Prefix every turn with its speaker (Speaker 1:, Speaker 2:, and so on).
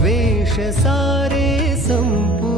Speaker 1: वेश सारे सम्पूर्ण